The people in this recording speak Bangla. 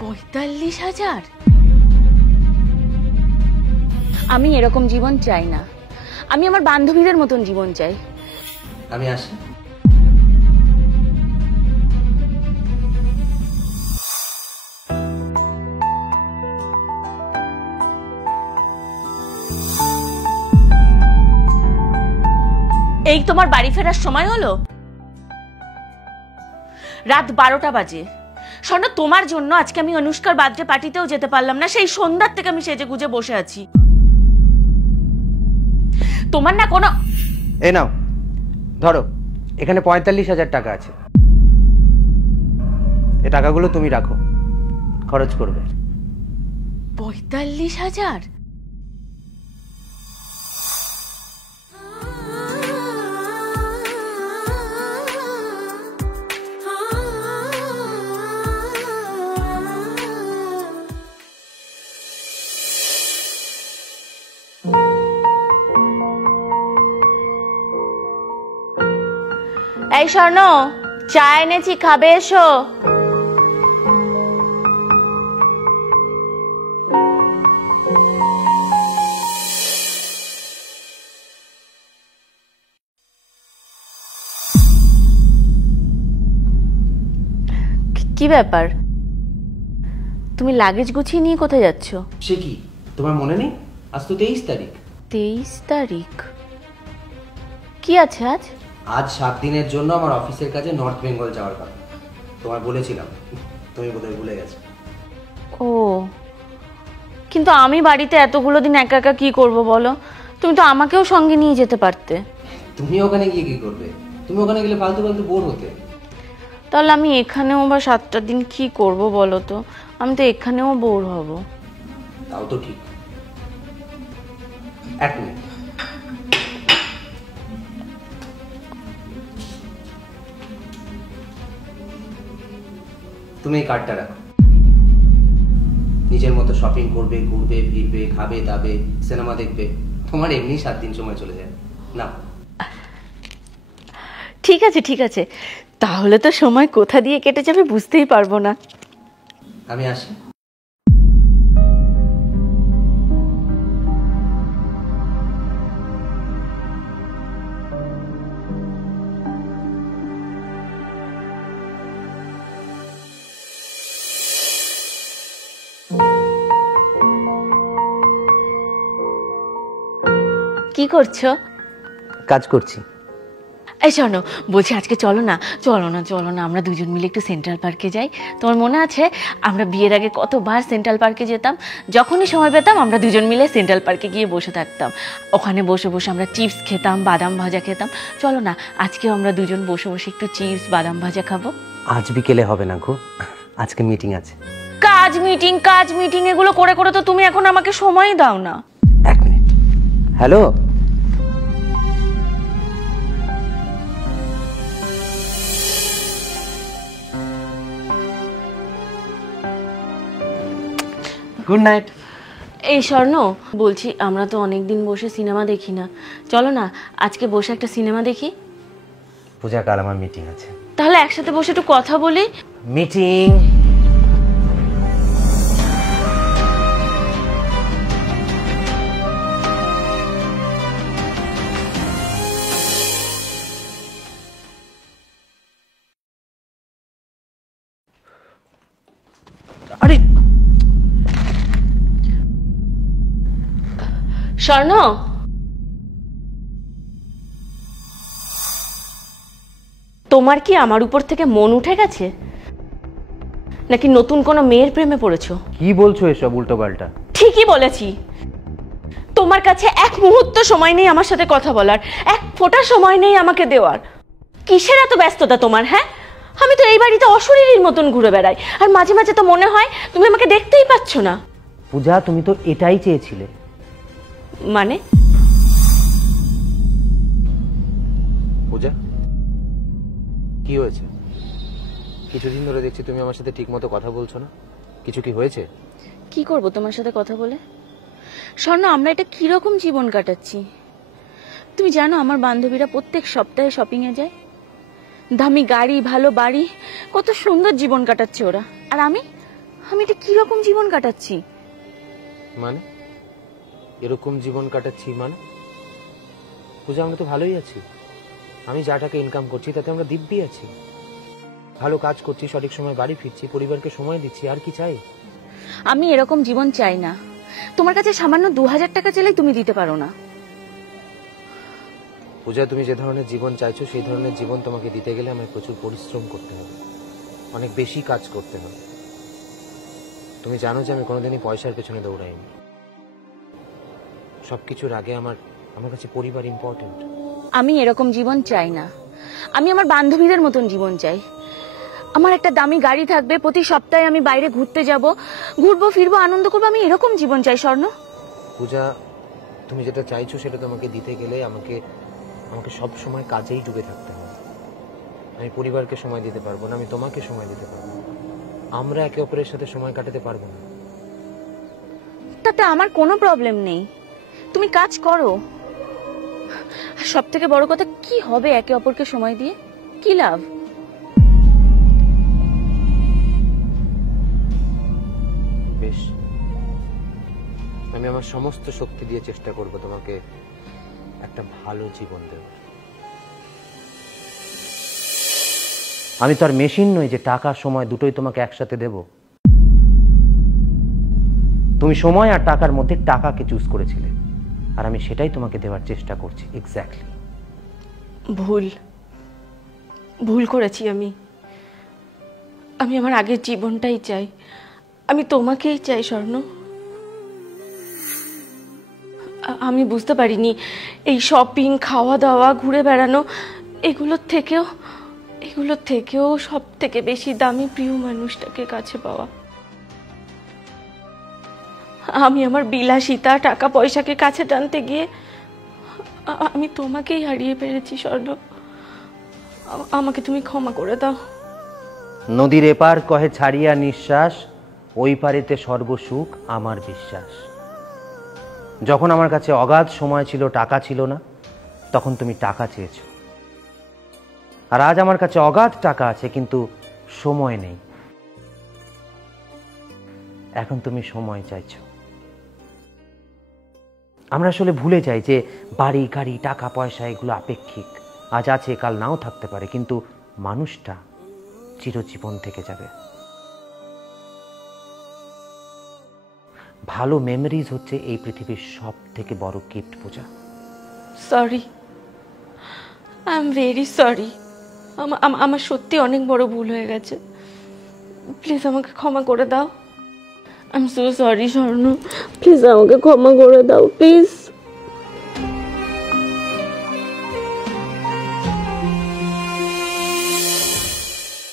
৪৫,০০০? আমি এরকম জীবন চাই না, আমি আমার বান্ধবীদের মতন জীবন চাই। আমি আসি। এই তোমার বাড়ি ফেরার সময় হলো? রাত ১২টা বাজে। স্বর্ণ, তোমার জন্য আজকে আমি অনুষ্কার বার্থডে পার্টিতেও যেতে পারলাম না। সেই সন্ধ্যার থেকে আমি সেজে গুজে বসে আছি। তোমার না কোনো... এই নাও ধরো, এখানে ৪৫,০০০ টাকা আছে। এই টাকাগুলো তুমি রাখো, খরচ করবে। ৪৫,০০০? এই স্বর্ণ, চা এনেছি, খাবে এসো। কি ব্যাপার, তুমি লাগেজ গুছিয়ে নিয়ে কোথায় যাচ্ছ? সে কি, তোমার মনে নেই? আজ তো 23 তারিখ। 23 তারিখ? কি আছে আজ? আজ 7 দিনের জন্য আমার অফিসের কাছে নর্থ বেঙ্গল যাওয়ার কথা। তোমায় বলেছিলাম, তুমি বোধহয় ভুলে গেছো। ও, কিন্তু আমি বাড়িতে এতগুলো দিন একা একা কি করব বলো? তুমি তো আমাকেও সঙ্গে নিয়ে যেতে পারতে। তুমি ওখানে গিয়ে কি করবে? তুমি ওখানে গেলে ফালতু ফালতু বোর হতে। তাহলে আমি এখানেও বা 7টা দিন কি করব বলো তো? আমি তো এখানেও বোর হব। তাও তো ঠিক। এক মিনিট। তুমি এই কার্ডটা রাখো। নিজের মতো শপিং করবে, ঘুরবে, ফিরবে, খাবে দাবে, সিনেমা দেখবে। তোমার এমনি 7 দিন সময় চলে যায় না। ঠিক আছে ঠিক আছে, তাহলে তো সময় কোথা দিয়ে কেটে যাবে বুঝতেই পারবো না। আমি আসি। কি করছো? কাজ করছি। এই শোনো, বলছি আজকে চলো না চলো না চলো না, আমরা দুজন মিলে একটু সেন্ট্রাল পার্কে যাই। তোমার মনে আছে আমরা বিয়ের আগে কতবার সেন্ট্রাল পার্কে যেতাম? যখনই সময় পেতাম আমরা দুজন মিলে সেন্ট্রাল পার্কে গিয়ে বসে থাকতাম। ওখানে বসে বসে আমরা চিপস খেতাম, বাদাম ভাজা খেতাম। চলো না আজকেও আমরা দুজন বসে বসে একটু চিপস বাদাম ভাজা খাবো। আজ বিকেলে হবে না গো, আজকে মিটিং আছে। কাজ মিটিং এগুলো করে করে তো তুমি এখন আমাকে সময় দাও না। এক মিনিট। Hello, good night. এই স্বর্ণ, বলছি আমরা তো অনেকদিন বসে সিনেমা দেখি না, চলো না আজকে বসে একটা সিনেমা দেখি। পূজা, কাল আমার মিটিং আছে। তাহলে একসাথে বসে একটু কথা বলি। মিটিং। আরে স্বর্ণ, তোমার কি আমার উপর থেকে মন উঠে গেছে, নাকি নতুন কোনো মেয়ের প্রেমে পড়েছো? কি বলছো এসব উল্টো পাল্টা? ঠিকই বলেছি, তোমার কাছে এক মুহূর্ত সময় নেই আমার সাথে কথা বলার, এক ফোঁটা সময় নেই আমাকে দেওয়ার। কিসের এত ব্যস্ততা তোমার? হ্যাঁ, আমি তো এই বাড়িতে অশরীরীর মতন ঘুরে বেড়াই, আর মাঝে মাঝে তো মনে হয় তুমি আমাকে দেখতেই পাচ্ছ না। পূজা, তুমি তো এটাই চেয়েছিলে। মানে? পূজা, কি হয়েছে? কিছুদিন ধরে দেখছি তুমি আমার সাথে ঠিকমতো কথা বলছো না। কিছু কি হয়েছে? কি করব তোমার সাথে কথা বলে? স্বর্ণ, আমরা এটা কিরকম জীবন কাটাচ্ছি? তুমি জানো আমার বান্ধবীরা প্রত্যেক সপ্তাহে শপিং এ যায়, দামি গাড়ি, ভালো বাড়ি, কত সুন্দর জীবন কাটাচ্ছে ওরা। আর আমি এটা কিরকম জীবন কাটাচ্ছি? মানে এরকম জীবন কাটাচ্ছি মানে? পূজা, আমরা তো ভালোই আছি। আমি যা টাকা ইনকাম করছি তাতে আমরা দিব্যি আছি। ভালো কাজ করছি, সঠিক সময় বাড়ি ফিরছি, পরিবারকে সময় দিচ্ছি, আর কি চাই? আমি এরকম জীবন চাই না। তোমার কাছে সামান্য 2000 টাকা চাইলেই তুমি দিতে পারো না। পূজা, তুমি যে ধরনের জীবন চাইছো সেই ধরনের জীবন তোমাকে দিতে গেলে আমায় প্রচুর পরিশ্রম করতে হবে, অনেক বেশি কাজ করতে হবে। তুমি জানো যে আমি কোনোদিনই পয়সার পেছনে দৌড়াইনি। সবকিছুর আগে আমার কাছে পরিবার ইম্পর্টেন্ট। আমি এরকম জীবন চাই না। আমি আমার বান্ধবীদের মতন জীবন চাই। আমার একটা দামি গাড়ি থাকবে, প্রতি সপ্তাহে আমি বাইরে ঘুরতে যাব, ঘুরবো ফিরবো, আনন্দ করবো। আমি এরকম জীবন চাই স্বর্ণ। পূজা, তুমি যেটা চাইছো সেটা তোমাকে দিতে গেলে আমাকে সব সময় কাজেই ডুবে থাকতে হবে। আমি পরিবারকে সময় দিতে পারবো না, আমি তোমাকে সময় দিতে পারবো না, আমরা একে অপরের সাথে সময় কাটাতে পারবো না। তাতে আমার কোনো প্রবলেম নেই, তুমি কাজ করো। সব থেকে বড় কথা, কি হবে একে অপরকে সময় দিয়ে? কি লাভ? বেশ, আমি আমার সমস্ত শক্তি দিয়ে চেষ্টা করব তোমাকে একটা ভালো জীবন দেওয়ার। আমি তো আর মেশিন নই যে টাকা সময় দুটোই তোমাকে একসাথে দেব। তুমি সময় আর টাকার মধ্যে টাকাকে চুজ করেছিলে, আর আমি সেটাই তোমাকে দেওয়ার চেষ্টা করছি। এক্স্যাক্টলি। ভুল করেছি আমি। আমার আগের জীবনটাই চাই, আমি তোমাকেই চাই স্বর্ণ। আমি বুঝতে পারিনি এই শপিং, খাওয়া দাওয়া, ঘুরে বেড়ানো, এগুলোর থেকেও সব থেকে বেশি দামি প্রিয় মানুষটাকে কাছে পাওয়া। আমি আমার বিলাসিতা, টাকা পয়সাকে কাছে টানতে গিয়ে আমি তোমাকেই হারিয়ে ফেলেছি স্বর্ণ। আমাকে তুমি ক্ষমা করে দাও। নদীর এপার কহে ছাড়িয়া নিঃশ্বাস, ওই পারেতে সর্বসুখ আমার বিশ্বাস। যখন আমার কাছে অগাধ সময় ছিল, টাকা ছিল না, তখন তুমি টাকা চেয়েছো। আর আজ আমার কাছে অগাধ টাকা আছে কিন্তু সময় নেই, এখন তুমি সময় চাইছো। আমরা আসলে ভুলে যাই যে বাড়ি গাড়ি, টাকা পয়সা এগুলো আপেক্ষিক। আজ আছে, কাল নাও থাকতে পারে, কিন্তু মানুষটা চিরজীবন থেকে যাবে। ভালো মেমোরিজ হচ্ছে এই পৃথিবীর সব থেকে বড় gift. Puja, sorry, I am very sorry. আমার সত্যি অনেক বড় ভুল হয়ে গেছে। প্লিজ আমাকে ক্ষমা করে দাও। আই এম সো সরি স্বর্ণ, প্লিজ আমাকে ক্ষমা করে দাও প্লিজ।